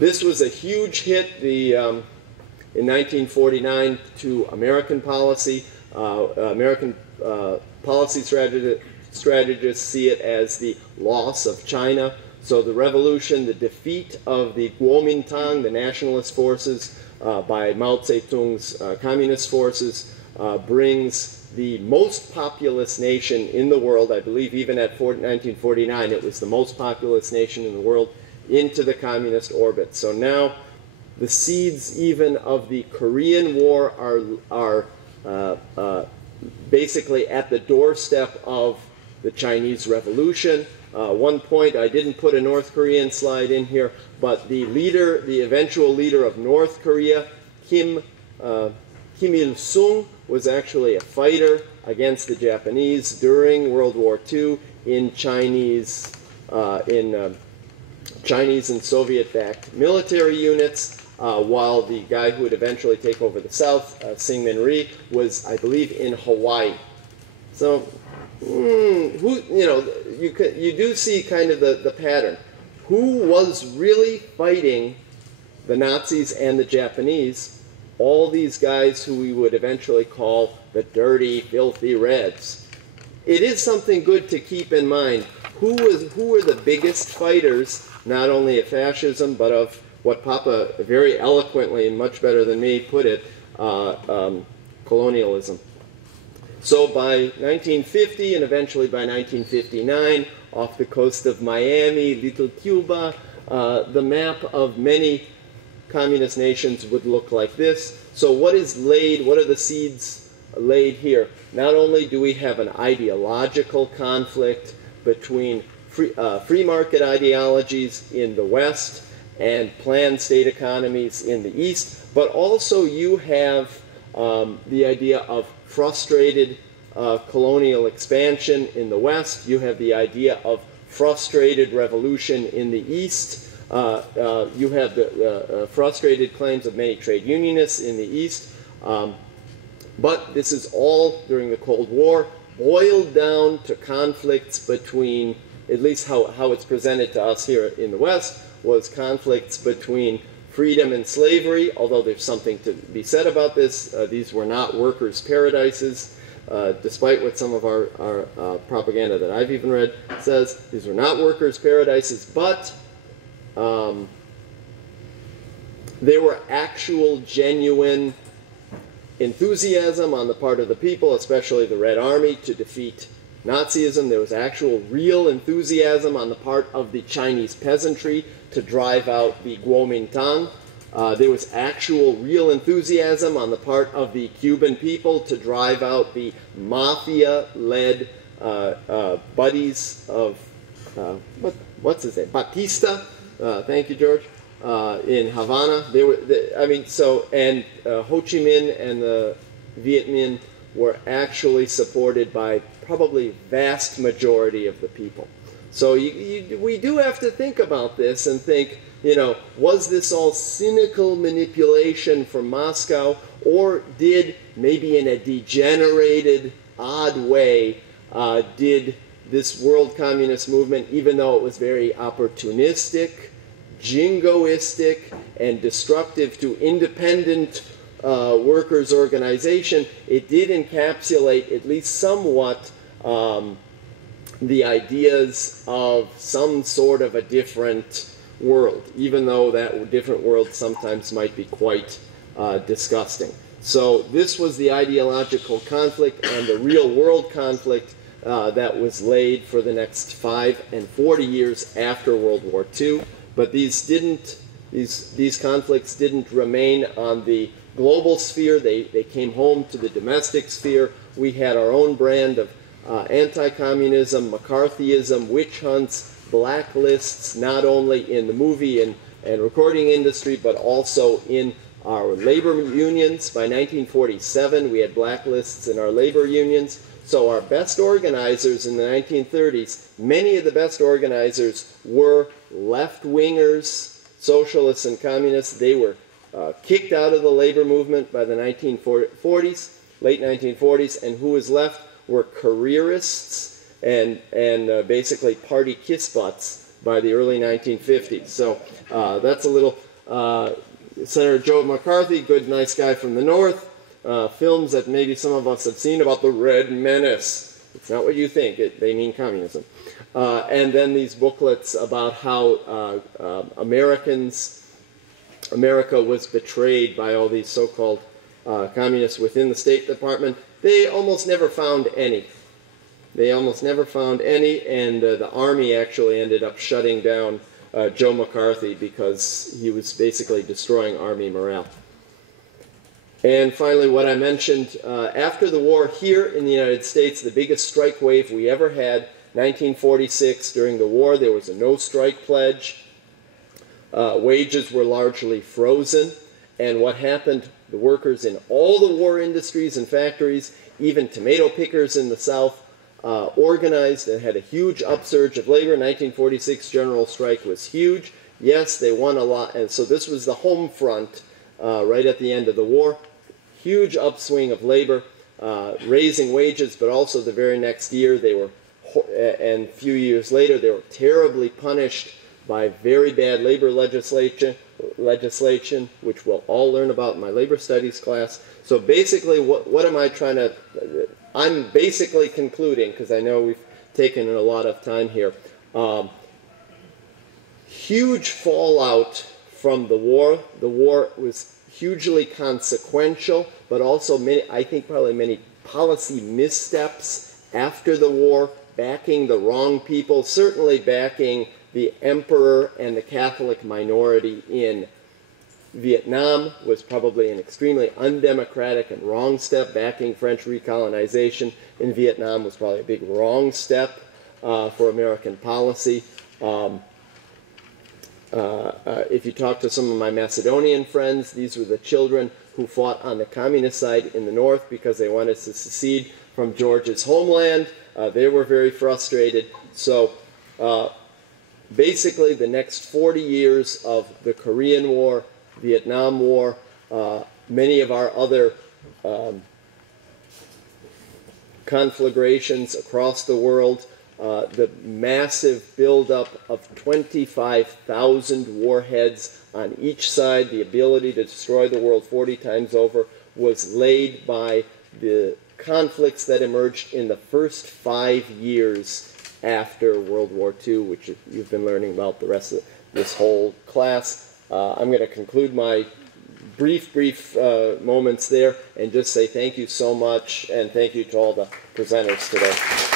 This was a huge hit in 1949 to American policy. American policy strategists see it as the loss of China. So the revolution, the defeat of the Kuomintang, the nationalist forces, by Mao Zedong's communist forces, brings the most populous nation in the world, I believe even at 1949 it was the most populous nation in the world, into the communist orbit. So now the seeds even of the Korean War are basically at the doorstep of the Chinese Revolution. One point, I didn't put a North Korean slide in here, but the leader, the eventual leader of North Korea, Kim Il-sung, was actually a fighter against the Japanese during World War II in Chinese and Soviet-backed military units, while the guy who would eventually take over the South, Syngman Rhee, was, I believe, in Hawaii. So, you do see kind of the pattern. Who was really fighting the Nazis and the Japanese? All these guys who we would eventually call the dirty, filthy Reds. It is something good to keep in mind. Who were the biggest fighters, not only of fascism, but of what Papa very eloquently and much better than me put it, colonialism. So by 1950 and eventually by 1959, off the coast of Miami, Little Cuba, the map of many communist nations would look like this. So what is laid, what are the seeds laid here? Not only do we have an ideological conflict between free market ideologies in the West and planned state economies in the East, but also you have the idea of frustrated colonial expansion in the West. You have the idea of frustrated revolution in the East. You have the frustrated claims of many trade unionists in the East. But this is all during the Cold War, boiled down to conflicts between, at least how it's presented to us here in the West, was conflicts between freedom and slavery, although there's something to be said about this. These were not workers' paradises, despite what some of our propaganda that I've even read says. These were not workers' paradises, but there were actual, genuine enthusiasm on the part of the people, especially the Red Army, to defeat Nazism. There was actual, real enthusiasm on the part of the Chinese peasantry to drive out the Kuomintang. There was actual, real enthusiasm on the part of the Cuban people to drive out the mafia-led buddies of, what's his name, Batista. Thank you, George. In Havana, and Ho Chi Minh and the Viet Minh were actually supported by probably vast majority of the people. So we do have to think about this and think, was this all cynical manipulation from Moscow, or did, maybe in a degenerated, odd way, did this world communist movement, even though it was very opportunistic, jingoistic, and destructive to independent workers' organization, it did encapsulate at least somewhat the ideas of some sort of a different world, even though that different world sometimes might be quite disgusting. So this was the ideological conflict and the real world conflict that was laid for the next 5 and 40 years after World War II. But these conflicts didn't remain on the global sphere. They came home to the domestic sphere. We had our own brand of anti-communism, McCarthyism, witch hunts, blacklists, not only in the movie and recording industry, but also in our labor unions. By 1947, we had blacklists in our labor unions. So our best organizers in the 1930s, many of the best organizers were left-wingers, socialists and communists. They were kicked out of the labor movement by the 1940s, late 1940s, and who was left were careerists and basically party kiss butts by the early 1950s. So that's a little Senator Joe McCarthy, good, nice guy from the North, films that maybe some of us have seen about the Red Menace. It's not what you think. They mean communism. And then these booklets about how America was betrayed by all these so-called communists within the State Department. They almost never found any. They almost never found any, and the Army actually ended up shutting down Joe McCarthy because he was basically destroying Army morale. And finally, what I mentioned, after the war here in the United States, the biggest strike wave we ever had, 1946, during the war, there was a no-strike pledge. Wages were largely frozen, and what happened, the workers in all the war industries and factories, even tomato pickers in the South, organized and had a huge upsurge of labor. 1946 general strike was huge. Yes, they won a lot, and so this was the home front right at the end of the war. Huge upswing of labor, raising wages, but also the very next year they were, and a few years later, they were terribly punished by very bad labor legislation, which we'll all learn about in my labor studies class. So basically, what am I trying to, I'm basically concluding, because I know we've taken a lot of time here, huge fallout from the war. The war was hugely consequential, but also I think probably many policy missteps after the war, backing the wrong people, certainly backing the emperor and the Catholic minority in Vietnam was probably an extremely undemocratic and wrong step. Backing French recolonization in Vietnam was probably a big wrong step for American policy. If you talk to some of my Macedonian friends, these were the children who fought on the communist side in the north because they wanted to secede from George's homeland. They were very frustrated. So basically the next 40 years of the Korean War, Vietnam War, many of our other conflagrations across the world, the massive buildup of 25,000 warheads on each side, the ability to destroy the world 40 times over, was laid by the conflicts that emerged in the first 5 years after World War II, which you've been learning about the rest of this whole class. I'm going to conclude my brief moments there and just say thank you so much, and thank you to all the presenters today.